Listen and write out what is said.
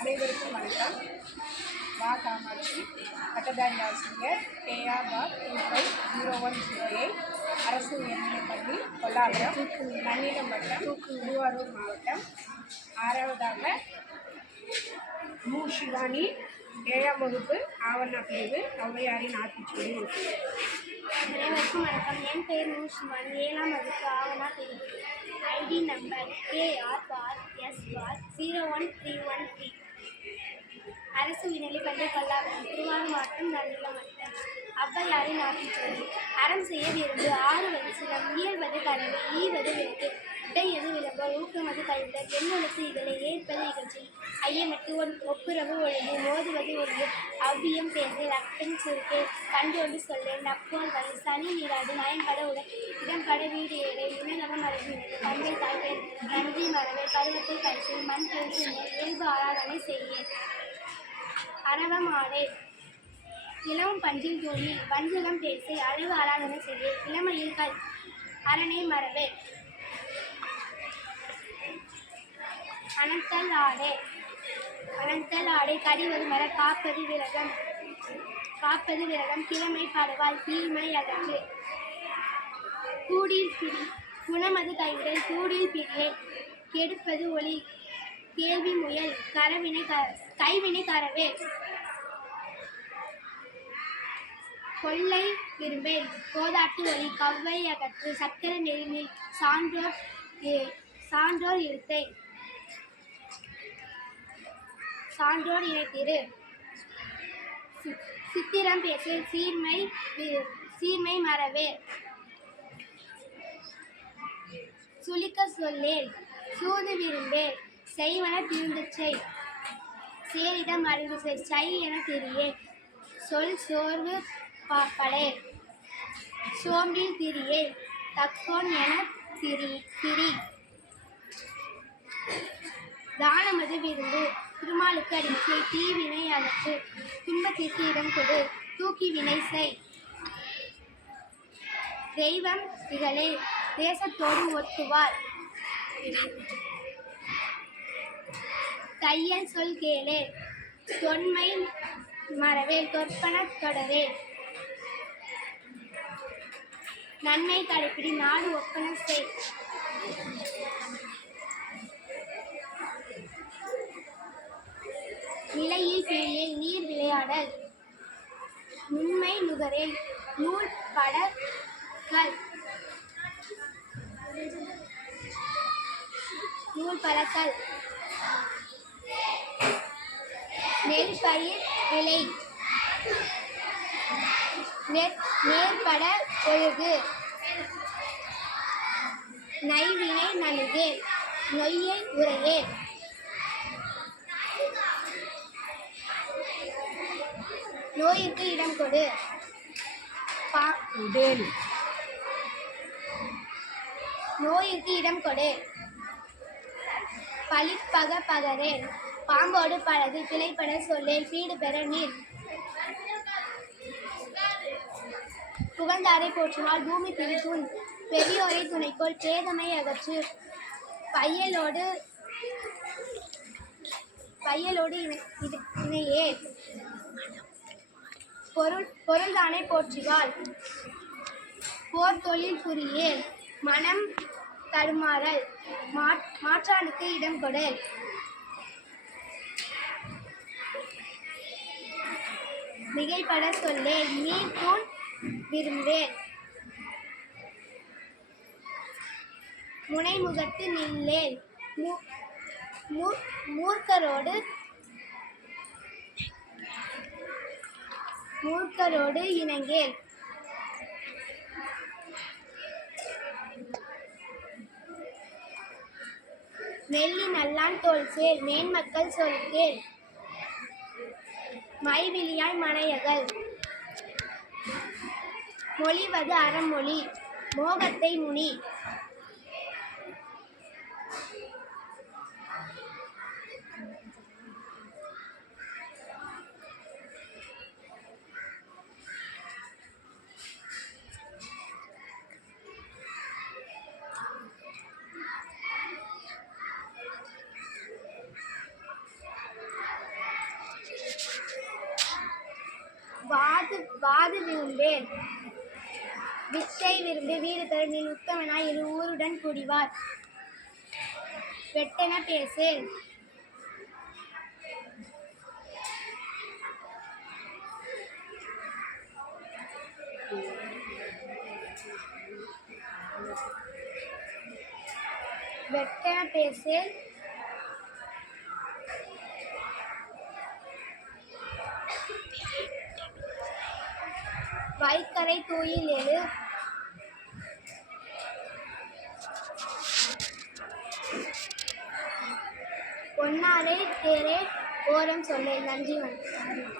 அனைவருக்கும் வணக்கம். வா காமாட்சி, பட்டதாரி ஆசிரியர், KR பார் 250108, அரசு உயர்நிலைப்பள்ளி, கொல்லாபுரம், நன்னிலம் வட்டம், திருவாரூர் மாவட்டம். ஆறாவதாக மு. சிவானி, 7ஆம் வகுப்பு, ஆவணா பிரிவு, ஔவையாரின் ஆத்திச்சூடி. அனைவருக்கும் வணக்கம். என் பெயர் மு. சிவானி, 7ஆம் வகுப்பு, ஆவணா பிரிவு. ID நம்பர் KR பார் S பார் 01313. அரசு உயர்நிலைப்பள்ளி, கொல்லாபுரம், திருவாரூர் மாவட்டம், நன்னிலம் வட்டம். ஔவையாரின் ஆத்திச்சூடி. அறம் செய்ய விரும்பு, ஆறுவது சினம், இயல்வது கடமை, ஈவது விளக்கு, உடையது விளம்பர், ஊக்கமது கைவிடல், எண்ணெழுத்து இதழை, ஏற்பது இகழ்ச்சி, ஐயமட்டு ஒப்புரவு ஒழுங்கு, மோதுவது ஒழுங்கு, அவ்வியம் பேசல், அக்கன் சுருக்கே, கண்டோண்டு சொல்லேன், நப்போல் வரை, சனி நீராது, நயன்பட உடல், இடம்பட வீடு ஏழை, வினகம மரபினது, தந்தை தாய்ப்பேர், நன்றி மரபை, பருவத்தை பரிசு, மண் பெருசு மேல், இயல்பு ஆராதனை செய்யேன். அரவம் ஆடை, இளவும் பஞ்சில் தூணி, வஞ்சகம் பேசை, அளவு ஆராதனை செய்ய, இளமையில் கல், அரணை மரபே. அனந்தல் ஆடை, அனந்தல் ஆடை, கடிவது மர, காப்பது விரதம், காப்பது விரதம், கிழமை படுவாய், தீமை அகற்று, கூடில் பிடி, குணமது கைவிடல், கூடில் பிடியே, கெடுப்பது ஒளி, கேள்வி முயல், கைவினை கரவே, கொள்ளை விரும்பேன், கோதாட்டு ஒளி, கவ்வை அகற்று, சக்கர நெறிமில், சான்றோர் இருத்தை, சான்றோர் இணைத்திரு, சித்திரம் பேசு, சீர்மை மறவே, சுளிக்க சொல்லேன், சூது விரும்பேன், செய்வன திருந்து செய், சேரிடம் அறிவு செய் என திரியே, சொல் சோர்வு படே, சோம்பில் திரியே, தக்கோன் என திரி, தானமது விருந்து, திருமாலுக்கு அடிமை, தீவினை அகற்று, துன்பத்திற்கு இடம் கொடு, தூக்கி வினை செய், தெய்வம் இகழே, தேசத்தோடு ஒத்துவார், தையல் சொல் கேளே, தொன்மை மறவே, தொற்பன தொடரே, நன்மை கடைப்பிடி, நாடு ஒப்பன செய், நிலையில் பிழையில் நீர் விளையாடல், நுண்மை நுகரேல், நூல் பழக்கல், நெல் பயிர் விளை, நேர்பட ஒழுகு, நைவினை நலுகே, நொய்யை உரையே, நோயிற்கு இடம் கொடு, நோயிற்கு இடம் கொடு, பழிப்பக பகரேன், பாம்போடு பழகு, பிழைப்பட சொல்லேன், பீடு பெற நீர், புகழ்ந்தாரை போற்றினால் பூமி பிரித்துன், பெரியோரை துணைக்கோள், பேதமை அகற்று, பையலோடு இணையே, பொருள்தானே போற்றிவாள், போர் தொழில் புரியேல், மனம் தடுமாறல், மாற்றானுக்கு இடம் கொடல், மிகைப்பட சொல்லேன், நீர் தூண் விரும்பேன், முனைமுகத்து நில்லேன், மூர்க்கரோடு இணங்கேன், நெல்லி நல்லான் தோல் சேர், மேன்மக்கள் சொல் கேள், மைவிழியாய் மனையகல், மொழிவது அறமொழி, மோகத்தை முனி, வாது விரும்பேன் வித்தை விரும்பு வீடு தரு நீ உத்தமனாய் இரு ஊருடன் குடிவார் வெட்டென பேசேல் வெட்டென பேசேல் வைக்கரை தூயில் எழு பொன்னாரை தேரே ஓரம் சொல்லே. நன்றி வணக்கம்.